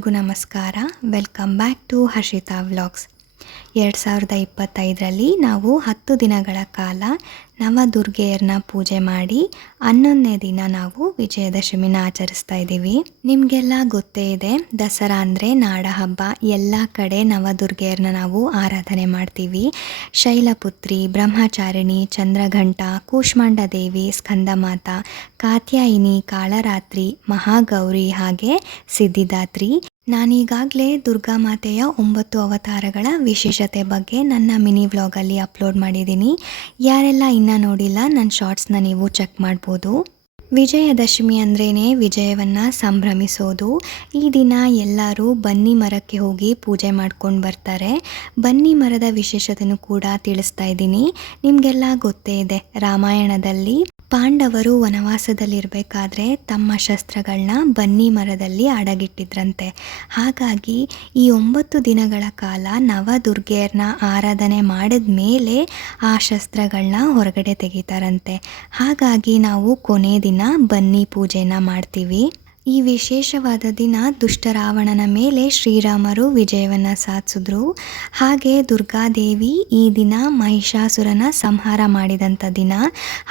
ಎಲ್ಲರಿಗೂ ನಮಸ್ಕಾರ. Welcome back to Harshita vlogs. 2025ರಲ್ಲಿ ನಾವು 10 ದಿನಗಳ ಕಾಲ ನವದುರ್ಗೆಯರನ್ನ ಪೂಜೆ ಮಾಡಿ 11ನೇ ದಿನ ನಾವು ವಿಜಯದಶಮಿನ ಆಚರಿಸ್ತಾ ಇದ್ದೀವಿ. ನಿಮಗೆಲ್ಲ ಗೊತ್ತೇ ಇದೆ, ದಸರಾ ಅಂದರೆ ನಾಡ ಹಬ್ಬ. ಎಲ್ಲ ಕಡೆ ನವದುರ್ಗೆಯರನ್ನ ನಾವು ಆರಾಧನೆ ಮಾಡ್ತೀವಿ. ಶೈಲಪುತ್ರಿ, ಬ್ರಹ್ಮಚಾರಿಣಿ, ಚಂದ್ರಘಂಟ, ಕೂಷ್ಮಾಂಡ ದೇವಿ, ಸ್ಕಂದಮಾತಾ, ಕಾತ್ಯಾಯಿನಿ, ಕಾಳರಾತ್ರಿ, ಮಹಾಗೌರಿ ಹಾಗೆ ಸಿದ್ಧಿದಾತ್ರಿ. ನಾನೀಗಾಗಲೇ ದುರ್ಗಾಮಾತೆಯ 9 ಅವತಾರಗಳ ವಿಶೇಷತೆ ಬಗ್ಗೆ ನನ್ನ ಮಿನಿ ವ್ಲಾಗಲ್ಲಿ ಅಪ್ಲೋಡ್ ಮಾಡಿದ್ದೀನಿ. ಯಾರೆಲ್ಲ ಇನ್ನೂ ನೋಡಿಲ್ಲ, ನನ್ನ ಶಾರ್ಟ್ಸ್ನ ನೀವು ಚೆಕ್ ಮಾಡ್ಬೋದು. ವಿಜಯದಶಮಿ ಅಂದ್ರೇ ವಿಜಯವನ್ನು ಸಂಭ್ರಮಿಸೋದು. ಈ ದಿನ ಎಲ್ಲರೂ ಬನ್ನಿ ಮರಕ್ಕೆ ಹೋಗಿ ಪೂಜೆ ಮಾಡ್ಕೊಂಡು ಬರ್ತಾರೆ. ಬನ್ನಿ ಮರದ ವಿಶೇಷತೆಯೂ ಕೂಡ ತಿಳಿಸ್ತಾ ಇದ್ದೀನಿ. ನಿಮಗೆಲ್ಲ ಗೊತ್ತೇ ಇದೆ, ರಾಮಾಯಣದಲ್ಲಿ ಪಾಂಡವರು ವನವಾಸದಲ್ಲಿರಬೇಕಾದ್ರೆ ತಮ್ಮ ಶಸ್ತ್ರಗಳನ್ನ ಬನ್ನಿ ಮರದಲ್ಲಿ ಅಡಗಿಟ್ಟಿದ್ರಂತೆ. ಹಾಗಾಗಿ ಈ 9 ದಿನಗಳ ಕಾಲ ನವದುರ್ಗೆಯರನ್ನ ಆರಾಧನೆ ಮಾಡಿದ ಮೇಲೆ ಆ ಶಸ್ತ್ರಗಳನ್ನ ಹೊರಗಡೆ ತೆಗಿತಾರಂತೆ. ಹಾಗಾಗಿ ನಾವು ಕೊನೆ ದಿನ ಬನ್ನಿ ಪೂಜೆನ ಮಾಡ್ತೀವಿ. ಈ ವಿಶೇಷವಾದ ದಿನ ದುಷ್ಟರಾವಣನ ಮೇಲೆ ಶ್ರೀರಾಮರು ವಿಜಯವನ್ನು ಸಾಧಿಸಿದ್ರು. ಹಾಗೆ ದುರ್ಗಾದೇವಿ ಈ ದಿನ ಮಹಿಷಾಸುರನ ಸಂಹಾರ ಮಾಡಿದಂಥ ದಿನ.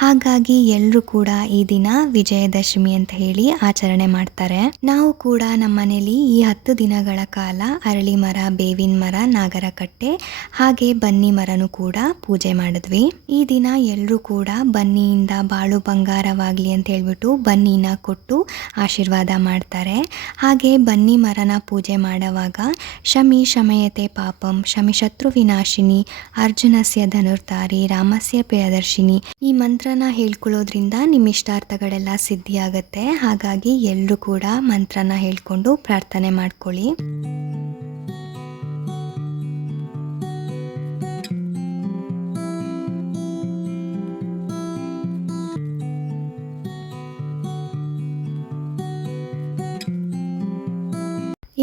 ಹಾಗಾಗಿ ಎಲ್ಲರೂ ಕೂಡ ಈ ದಿನ ವಿಜಯದಶಮಿ ಅಂತ ಹೇಳಿ ಆಚರಣೆ ಮಾಡ್ತಾರೆ. ನಾವು ಕೂಡ ನಮ್ಮ ಮನೇಲಿ ಈ 10 ದಿನಗಳ ಕಾಲ ಅರಳಿ ಮರ, ಬೇವಿನ ಮರ, ನಾಗರಕಟ್ಟೆ ಹಾಗೆ ಬನ್ನಿ ಮರನೂ ಕೂಡ ಪೂಜೆ ಮಾಡಿದ್ವಿ. ಈ ದಿನ ಎಲ್ಲರೂ ಕೂಡ ಬನ್ನಿಯಿಂದ ಬಾಳು ಬಂಗಾರವಾಗಲಿ ಅಂತ ಹೇಳ್ಬಿಟ್ಟು ಬನ್ನಿನ ಕೊಟ್ಟು ಆಶೀರ್ವಾದ ಮಾಡ್ತಾರೆ. ಹಾಗೆ ಬನ್ನಿ ಮರನ ಪೂಜೆ ಮಾಡುವಾಗ ಶಮಿ ಶಮಯತೆ ಪಾಪಂ, ಶಮಿ ಶತ್ರು ವಿನಾಶಿನಿ, ಅರ್ಜುನಸ್ಯ ಧನುರ್ಧಾರಿ, ರಾಮಸ್ಯ ಪ್ರಿಯದರ್ಶಿನಿ ಈ ಮಂತ್ರನ ಹೇಳ್ಕೊಳ್ಳೋದ್ರಿಂದ ನಿಮ್ಮ ಇಷ್ಟಾರ್ಥಗಳೆಲ್ಲ ಸಿದ್ಧಿಯಾಗತ್ತೆ. ಹಾಗಾಗಿ ಎಲ್ಲರೂ ಕೂಡ ಮಂತ್ರನ ಹೇಳ್ಕೊಂಡು ಪ್ರಾರ್ಥನೆ ಮಾಡ್ಕೊಳ್ಳಿ.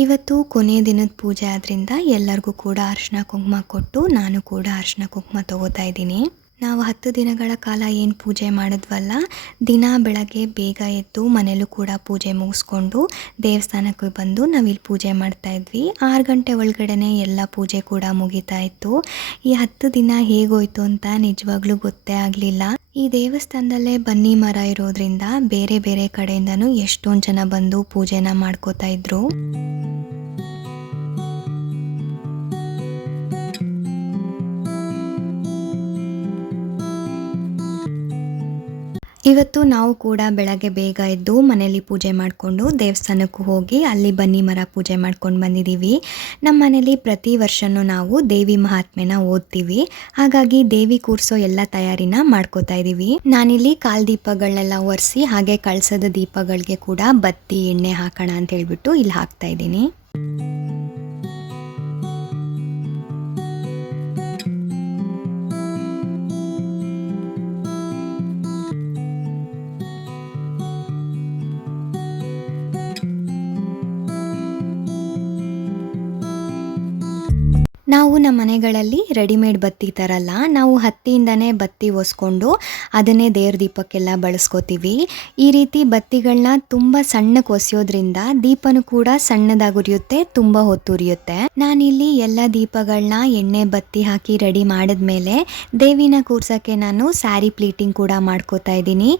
ಇವತ್ತು ಕೊನೆ ದಿನದ ಪೂಜೆ ಆದ್ರಿಂದ ಎಲ್ಲರಿಗೂ ಕೂಡ ಅರಿಶಿನ ಕುಂಕುಮ ಕೊಟ್ಟು ನಾನು ಕೂಡ ಅರಿಶಿನ ಕುಂಕುಮ ತಗೋತಾ ಇದ್ದೀನಿ. ನಾವು 10 ದಿನಗಳ ಕಾಲ ಏನು ಪೂಜೆ ಮಾಡಿದ್ವಲ್ಲ, ದಿನ ಬೆಳಗ್ಗೆ ಬೇಗ ಎದ್ದು ಮನೇಲೂ ಕೂಡ ಪೂಜೆ ಮುಗಿಸ್ಕೊಂಡು ದೇವಸ್ಥಾನಕ್ಕೆ ಬಂದು ನಾವಿಲ್ಲಿ ಪೂಜೆ ಮಾಡ್ತಾ ಇದ್ವಿ. 6 ಗಂಟೆ ಒಳಗಡೆ ಎಲ್ಲ ಪೂಜೆ ಕೂಡ ಮುಗಿತಾ ಇತ್ತು. ಈ 10 ದಿನ ಹೇಗೋಯ್ತು ಅಂತ ನಿಜವಾಗ್ಲೂ ಗೊತ್ತೇ ಆಗಲಿಲ್ಲ. ಈ ದೇವಸ್ಥಾನದಲ್ಲೇ ಬನ್ನಿ ಮರ ಇರೋದ್ರಿಂದ ಬೇರೆ ಬೇರೆ ಕಡೆಯಿಂದನೂ ಎಷ್ಟೊಂದು ಜನ ಬಂದು ಪೂಜೆನ ಮಾಡ್ಕೋತಾ ಇದ್ರು. ಇವತ್ತು ನಾವು ಕೂಡ ಬೆಳಗ್ಗೆ ಬೇಗ ಎದ್ದು ಮನೇಲಿ ಪೂಜೆ ಮಾಡಿಕೊಂಡು ದೇವಸ್ಥಾನಕ್ಕೂ ಹೋಗಿ ಅಲ್ಲಿ ಬನ್ನಿ ಮರ ಪೂಜೆ ಮಾಡ್ಕೊಂಡು ಬಂದಿದ್ದೀವಿ. ನಮ್ಮ ಮನೇಲಿ ಪ್ರತಿ ವರ್ಷವೂ ನಾವು ದೇವಿ ಮಹಾತ್ಮೆನ ಓದ್ತೀವಿ. ಹಾಗಾಗಿ ದೇವಿ ಕೂರಿಸೋ ಎಲ್ಲ ತಯಾರಿನ ಮಾಡ್ಕೋತಾ ಇದ್ದೀವಿ. ನಾನಿಲ್ಲಿ ಕಾಲ್ ದೀಪಗಳನ್ನೆಲ್ಲ ಒರೆಸಿ ಹಾಗೆ ಕಳಸದ ದೀಪಗಳಿಗೆ ಕೂಡ ಬತ್ತಿ ಎಣ್ಣೆ ಹಾಕೋಣ ಅಂತ ಹೇಳ್ಬಿಟ್ಟು ಇಲ್ಲಿ ಹಾಕ್ತಾ ಇದ್ದೀನಿ. ನಾವು ನಮ್ಮ ಮನೆಗಳಲ್ಲಿ ರೆಡಿಮೇಡ್ ಬತ್ತಿ ತರಲ್ಲ, ನಾವು ಹತ್ತಿಯಿಂದನೇ ಬತ್ತಿ ಒಸ್ಕೊಂಡು ಅದನ್ನೇ ದೇವ್ರ ದೀಪಕ್ಕೆಲ್ಲ ಬಳಸ್ಕೋತೀವಿ. ಈ ರೀತಿ ಬತ್ತಿಗಳನ್ನ ತುಂಬ ಸಣ್ಣಕ್ಕೆ ಒಸೆಯೋದ್ರಿಂದ ದೀಪನೂ ಕೂಡ ಸಣ್ಣದಾಗಿ ಉರಿಯುತ್ತೆ, ತುಂಬ ಹೊತ್ತು ಉರಿಯುತ್ತೆ. ನಾನಿಲ್ಲಿ ಎಲ್ಲ ದೀಪಗಳನ್ನ ಎಣ್ಣೆ ಬತ್ತಿ ಹಾಕಿ ರೆಡಿ ಮಾಡಿದ್ಮೇಲೆ ದೇವಿನ ಕೂರ್ಸೋಕ್ಕೆ ನಾನು ಸ್ಯಾರಿ ಪ್ಲೀಟಿಂಗ್ ಕೂಡ ಮಾಡ್ಕೋತಾ ಇದ್ದೀನಿ.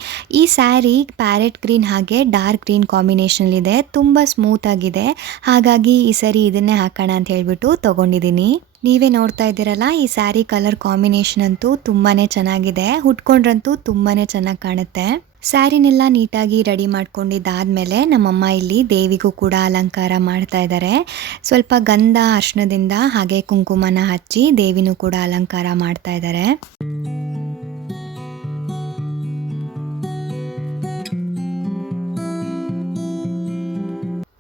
ಈ ಸ್ಯಾರಿ ಪ್ಯಾರೆಟ್ ಗ್ರೀನ್ ಹಾಗೆ ಡಾರ್ಕ್ ಗ್ರೀನ್ ಕಾಂಬಿನೇಷನಲ್ಲಿದೆ, ತುಂಬ ಸ್ಮೂತ್ ಆಗಿದೆ. ಹಾಗಾಗಿ ಈ ಸರಿ ಇದನ್ನೇ ಹಾಕೋಣ ಅಂತ ಹೇಳ್ಬಿಟ್ಟು ತೊಗೊಂಡಿದ್ದೀನಿ. ನೀವೇ ನೋಡ್ತಾ ಇದ್ದೀರಲ್ಲ, ಈ ಸ್ಯಾರಿ ಕಲರ್ ಕಾಂಬಿನೇಷನ್ ಅಂತೂ ತುಂಬಾ ಚೆನ್ನಾಗಿದೆ. ಉಟ್ಕೊಂಡ್ರಂತೂ ತುಂಬಾ ಚೆನ್ನಾಗಿ ಕಾಣುತ್ತೆ. ಸ್ಯಾರಿನೆಲ್ಲ ನೀಟಾಗಿ ರೆಡಿ ಮಾಡ್ಕೊಂಡಿದ್ದಾದಮೇಲೆ ನಮ್ಮಮ್ಮ ಇಲ್ಲಿ ದೇವಿಗೂ ಕೂಡ ಅಲಂಕಾರ ಮಾಡ್ತಾ ಇದ್ದಾರೆ. ಸ್ವಲ್ಪ ಗಂಧ ಅರ್ಶಿಣದಿಂದ ಹಾಗೆ ಕುಂಕುಮನ ಹಚ್ಚಿ ದೇವಿನೂ ಕೂಡ ಅಲಂಕಾರ ಮಾಡ್ತಾ ಇದ್ದಾರೆ.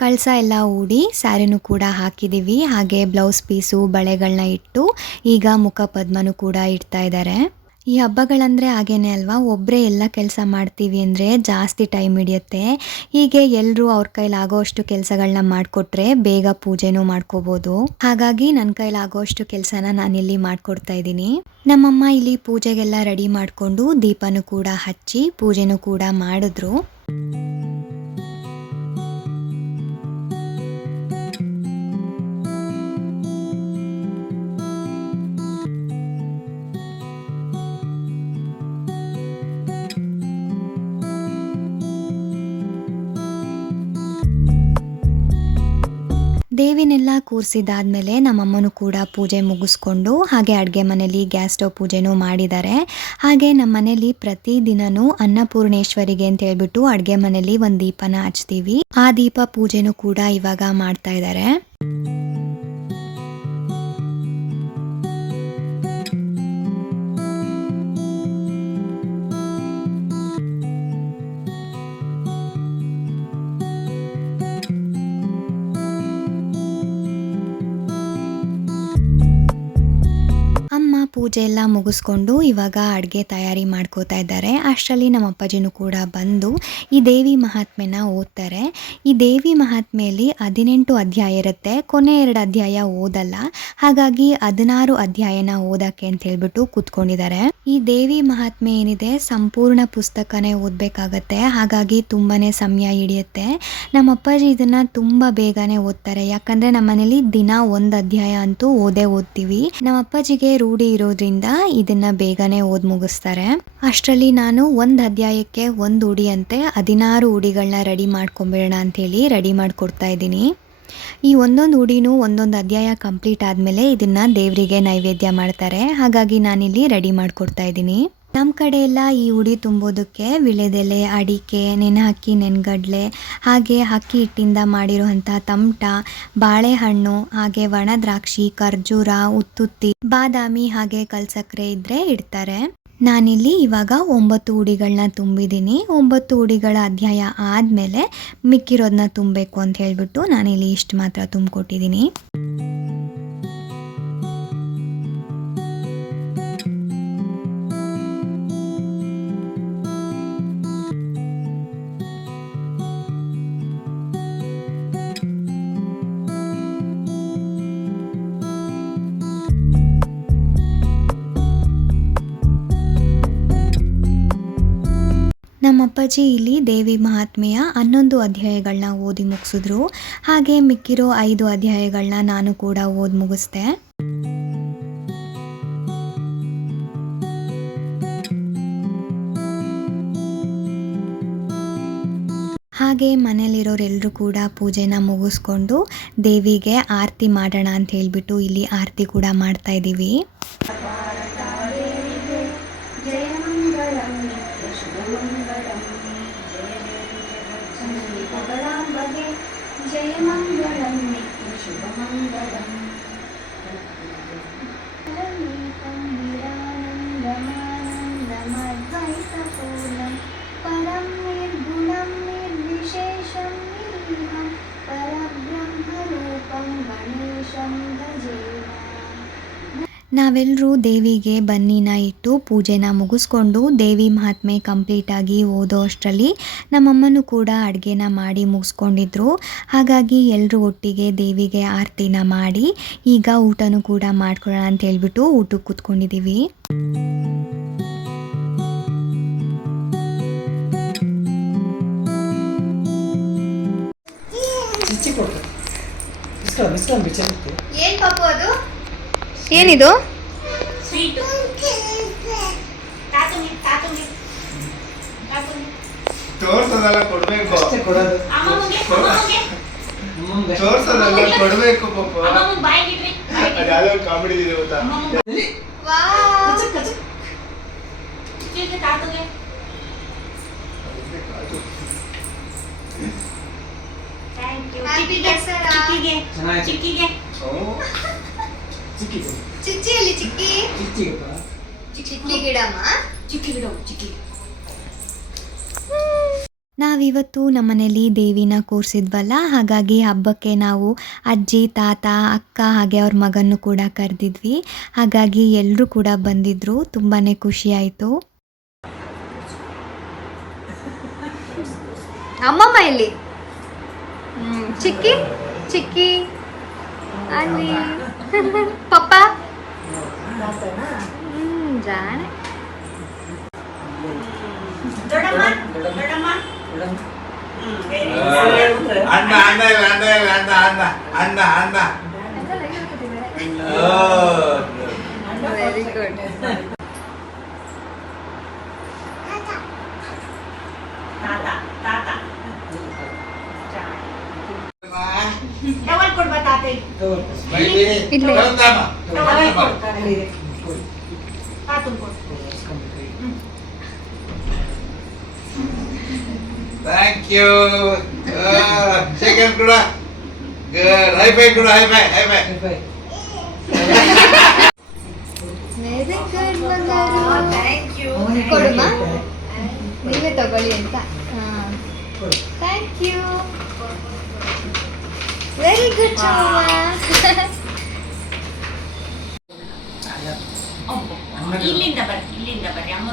ಕಳಸ ಎಲ್ಲ ಹೂಡಿ ಸ್ಯಾರಿನೂ ಕೂಡ ಹಾಕಿದ್ದೀವಿ. ಹಾಗೆ ಬ್ಲೌಸ್ ಪೀಸು ಬಳೆಗಳನ್ನ ಇಟ್ಟು ಈಗ ಮುಖ ಪದ್ಮನೂ ಕೂಡ ಇಡ್ತಾ ಇದ್ದಾರೆ. ಈ ಹಬ್ಬಗಳಂದರೆ ಹಾಗೇನೆ ಅಲ್ವಾ, ಒಬ್ಬರೇ ಎಲ್ಲ ಕೆಲಸ ಮಾಡ್ತೀವಿ ಅಂದರೆ ಜಾಸ್ತಿ ಟೈಮ್ ಹಿಡಿಯುತ್ತೆ. ಹೀಗೆ ಎಲ್ಲರೂ ಅವ್ರ ಕೈಲಾಗೋಷ್ಟು ಕೆಲಸಗಳನ್ನ ಮಾಡಿಕೊಟ್ರೆ ಬೇಗ ಪೂಜೆನೂ ಮಾಡ್ಕೋಬೋದು. ಹಾಗಾಗಿ ನನ್ನ ಕೈಲಾಗೋಷ್ಟು ಕೆಲಸನ ನಾನಿಲ್ಲಿ ಮಾಡಿಕೊಡ್ತಾ ಇದ್ದೀನಿ. ನಮ್ಮಮ್ಮ ಇಲ್ಲಿ ಪೂಜೆಗೆಲ್ಲ ರೆಡಿ ಮಾಡಿಕೊಂಡು ದೀಪನೂ ಕೂಡ ಹಚ್ಚಿ ಪೂಜೆನೂ ಕೂಡ ಮಾಡಿದ್ರು. ದೇವಿನೆಲ್ಲ ಕೂರಿಸಿದಾದ್ಮೇಲೆ ನಮ್ಮಮ್ಮನೂ ಕೂಡ ಪೂಜೆ ಮುಗಿಸ್ಕೊಂಡು ಹಾಗೆ ಅಡುಗೆ ಮನೇಲಿ ಗ್ಯಾಸ್ ಸ್ಟವ್ ಪೂಜೆನೂ ಮಾಡಿದ್ದಾರೆ. ಹಾಗೆ ನಮ್ಮ ಮನೇಲಿ ಪ್ರತಿದಿನನೂ ಅನ್ನಪೂರ್ಣೇಶ್ವರಿಗೆ ಅಂತ ಹೇಳ್ಬಿಟ್ಟು ಅಡುಗೆ ಮನೇಲಿ ಒಂದು ದೀಪನ ಹಚ್ತೀವಿ. ಆ ದೀಪ ಪೂಜೆನೂ ಕೂಡ ಇವಾಗ ಮಾಡ್ತಾ ಇದ್ದಾರೆ. ಪೂಜೆ ಎಲ್ಲ ಮುಗಿಸ್ಕೊಂಡು ಇವಾಗ ಅಡುಗೆ ತಯಾರಿ ಮಾಡ್ಕೋತಾ ಇದ್ದಾರೆ. ಅಷ್ಟರಲ್ಲಿ ನಮ್ಮ ಅಪ್ಪಾಜಿನೂ ಕೂಡ ಬಂದು ಈ ದೇವಿ ಮಹಾತ್ಮೆನ ಓದ್ತಾರೆ. ಈ ದೇವಿ ಮಹಾತ್ಮೆಯಲ್ಲಿ 18 ಅಧ್ಯಾಯ ಇರುತ್ತೆ. ಕೊನೆ 2 ಅಧ್ಯಾಯ ಓದಲ್ಲ. ಹಾಗಾಗಿ 16 ಅಧ್ಯಾಯನ ಓದಕ್ಕೆ ಅಂತ ಹೇಳ್ಬಿಟ್ಟು ಕೂತ್ಕೊಂಡಿದ್ದಾರೆ. ಈ ದೇವಿ ಮಹಾತ್ಮೆ ಏನಿದೆ ಸಂಪೂರ್ಣ ಪುಸ್ತಕನೇ ಓದಬೇಕಾಗತ್ತೆ. ಹಾಗಾಗಿ ತುಂಬಾನೇ ಸಮಯ ಹಿಡಿಯುತ್ತೆ. ನಮ್ಮ ಅಪ್ಪಾಜಿ ಇದನ್ನ ತುಂಬಾ ಬೇಗನೆ ಓದ್ತಾರೆ. ಯಾಕಂದ್ರೆ ನಮ್ಮ ಮನೇಲಿ ದಿನ 1 ಅಧ್ಯಾಯ ಅಂತೂ ಓದ್ತೀವಿ. ನಮ್ಮ ಅಪ್ಪಾಜಿಗೆ ರೂಢಿ ಇರೋದ್ರಿಂದ ಇದನ್ನ ಬೇಗನೆ ಓದ್ ಮುಗಿಸ್ತಾರೆ. ಅಷ್ಟರಲ್ಲಿ ನಾನು 1 ಅಧ್ಯಾಯಕ್ಕೆ 1 ಉಡಿ ಅಂತೆ 16 ಉಡಿಗಳನ್ನ ರೆಡಿ ಮಾಡ್ಕೊಂಬಿಡೋಣ ಅಂತ ಹೇಳಿ ರೆಡಿ ಮಾಡ್ಕೊಡ್ತಾ ಇದ್ದೀನಿ. ಈ ಒಂದೊಂದು ಉಡಿನೂ ಒಂದೊಂದು ಅಧ್ಯಾಯ ಕಂಪ್ಲೀಟ್ ಆದಮೇಲೆ ಇದನ್ನ ದೇವರಿಗೆ ನೈವೇದ್ಯ ಮಾಡ್ತಾರೆ. ಹಾಗಾಗಿ ನಾನಿಲ್ಲಿ ರೆಡಿ ಮಾಡ್ಕೊಡ್ತಾ ಇದ್ದೀನಿ. ನಮ್ಮ ಕಡೆ ಎಲ್ಲ ಈ ಉಡಿ ತುಂಬೋದಕ್ಕೆ ವಿಳೆದೆಲೆ, ಅಡಿಕೆ, ನೆನೆಹಾಕಿ ನೆನ್ಗಡ್ಲೆ, ಹಾಗೆ ಅಕ್ಕಿ ಹಿಟ್ಟಿಂದ ಮಾಡಿರುವಂಥ ತಮಟ, ಬಾಳೆಹಣ್ಣು, ಹಾಗೆ ಒಣ ದ್ರಾಕ್ಷಿ, ಖರ್ಜೂರ, ಉತ್ತುತ್ತಿ, ಬಾದಾಮಿ ಹಾಗೆ ಕಲ್ಸಕ್ಕರೆ ಇದ್ರೆ ಇಡ್ತಾರೆ. ನಾನಿಲ್ಲಿ ಇವಾಗ 9 ಉಡಿಗಳನ್ನ ತುಂಬಿದ್ದೀನಿ. 9 ಉಡಿಗಳ ಅಧ್ಯಾಯ ಆದಮೇಲೆ ಮಿಕ್ಕಿರೋದನ್ನ ತುಂಬಬೇಕು ಅಂತ ಹೇಳ್ಬಿಟ್ಟು ನಾನಿಲ್ಲಿ ಇಷ್ಟು ಮಾತ್ರ ತುಂಬಿಕೊಟ್ಟಿದ್ದೀನಿ. ನಮ್ಮ ಅಪ್ಪಾಜಿ ಇಲ್ಲಿ ದೇವಿ ಮಹಾತ್ಮೆಯ 11 ಅಧ್ಯಾಯಗಳನ್ನ ಓದಿ ಮುಗಿಸಿದ್ರು. ಹಾಗೆ ಮಿಕ್ಕಿರೋ 5 ಅಧ್ಯಾಯಗಳನ್ನ ನಾನು ಕೂಡ ಓದಿ ಮುಗಿಸ್ದೆ. ಹಾಗೆ ಮನೇಲಿರೋರೆಲ್ಲರೂ ಕೂಡ ಪೂಜೆನ ಮುಗಿಸ್ಕೊಂಡು ದೇವಿಗೆ ಆರತಿ ಮಾಡೋಣ ಅಂತ ಹೇಳ್ಬಿಟ್ಟು ಇಲ್ಲಿ ಆರತಿ ಕೂಡ ಮಾಡ್ತಾ ಇದ್ದೀವಿ. ನಾವೆಲ್ಲರೂ ದೇವಿಗೆ ಬನ್ನಿನ ಇಟ್ಟು ಪೂಜೆನ ಮುಗಿಸ್ಕೊಂಡು ದೇವಿ ಮಹಾತ್ಮೆ ಕಂಪ್ಲೀಟಾಗಿ ಓದೋ ಅಷ್ಟರಲ್ಲಿ ನಮ್ಮಮ್ಮನೂ ಕೂಡ ಅಡುಗೆನ ಮಾಡಿ ಮುಗಿಸ್ಕೊಂಡಿದ್ರು. ಹಾಗಾಗಿ ಎಲ್ಲರೂ ಒಟ್ಟಿಗೆ ದೇವಿಗೆ ಆರತಿನ ಮಾಡಿ ಈಗ ಊಟನೂ ಕೂಡ ಮಾಡ್ಕೊಳ್ಳೋಣ ಅಂತ ಹೇಳ್ಬಿಟ್ಟು ಊಟಕ್ಕೆ ಕೂತ್ಕೊಂಡಿದ್ದೀವಿ. ಏನ್ ಪಾಪು ಅದು? ಏನಿದು? ತೋರ್ಸೋದಲ್ಲ ಕೊಡ್ಬೇಕು. ತೋರ್ಸೋದಲ್ಲ ಕೊಡ್ಬೇಕು ಪಾಪ. ಅದ್ಯಾವ್ದೋ ಕಾಮಿಡಿ ಇದೆ ಗೊತ್ತಾ? ನಾವಿವತ್ತು ನಮ್ಮನೇಲಿ ದೇವಿನ ಕೂರಿಸಿದ್ವಲ್ಲ, ಹಾಗಾಗಿ ಹಬ್ಬಕ್ಕೆ ನಾವು ಅಜ್ಜಿ, ತಾತ, ಅಕ್ಕ ಹಾಗೆ ಅವ್ರ ಮಗನ್ನು ಕೂಡ ಕರೆದಿದ್ವಿ. ಹಾಗಾಗಿ ಎಲ್ಲರೂ ಕೂಡ ಬಂದಿದ್ರು. ತುಂಬಾ ಖುಷಿ ಆಯಿತು. ಅಮ್ಮಮ್ಮ ಇಲ್ಲಿ ಚಿಕ್ಕಿ ಚಿಕ್ಕಿ ಅಲ್ಲಿ ಪಪ್ಪ ಜಾಣೆ. ಅಣ್ಣ ಅಣ್ಣ ಅಣ್ಣ ಅಣ್ಣ ಅಣ್ಣ ಅಣ್ಣ ಅಣ್ಣ. Very good. ಯಾವಾಗ ಕೊಡ್ಬೇಕಾ ಸ್ಮೈಲಿ ಇಲ್ಲೇ. ತಗೊಂಡಮ್ಮ. ಥ್ಯಾಂಕ್ ಯು ಸೆಕೆಂಡ್ ಕೂಡ ಗುಡ್ ಹೈ ಫೈ ಕೂಡ ಹೈ ಫೈ ವೆರಿ ಗುಡ್ ಬಂಗಾರು. ಕೊಡುಮ ನೀವೇ ತಗೊಳ್ಳಿ ಅಂತ. Thank you. ವೆರಿ ಗುಡ್ ಇಲ್ಲಿಂದ ಬರ್ರಿ ಅಮ್ಮ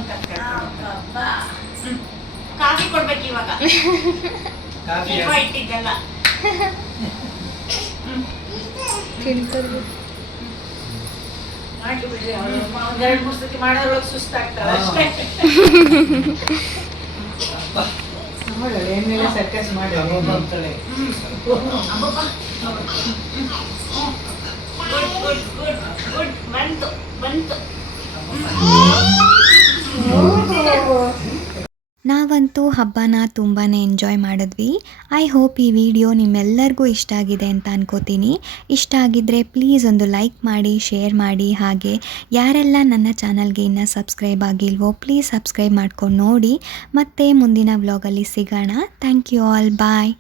ಕಾಫಿ ಕೊಡ್ಬೇಕು ಇವಾಗ ಇಟ್ಟಿದ್ದಲ್ಲ ಮಾಡ್ಲಿ ಬಿಡ್ರಿ ಒಂದೆರಡು ಮೂರು ಸತಿ ಮಾಡೋದ್ರೊಳಗೆ ಸುಸ್ತಾಗ್ತಾಳೆ ಅಷ್ಟೇ. ಸರ್ಕಸ್ ಮಾಡಿ ಗುಡ್ ಬಂತು ನಾವಂತೂ ಹಬ್ಬನ ತುಂಬಾ ಎಂಜಾಯ್ ಮಾಡಿದ್ವಿ. ಐ ಹೋಪ್ ಈ ವಿಡಿಯೋ ನಿಮ್ಮೆಲ್ಲರಿಗೂ ಇಷ್ಟ ಆಗಿದೆ ಅಂತ ಅನ್ಕೋತೀನಿ. ಇಷ್ಟ ಆಗಿದ್ದರೆ ಪ್ಲೀಸ್ ಒಂದು ಲೈಕ್ ಮಾಡಿ, ಶೇರ್ ಮಾಡಿ. ಹಾಗೆ ಯಾರೆಲ್ಲ ನನ್ನ ಚಾನಲ್ಗೆ ಇನ್ನೂ ಸಬ್ಸ್ಕ್ರೈಬ್ ಆಗಿಲ್ವೋ ಪ್ಲೀಸ್ ಸಬ್ಸ್ಕ್ರೈಬ್ ಮಾಡ್ಕೊಂಡು ನೋಡಿ. ಮತ್ತೆ ಮುಂದಿನ ವ್ಲಾಗಲ್ಲಿ ಸಿಗೋಣ. Thank you all. ಬಾಯ್.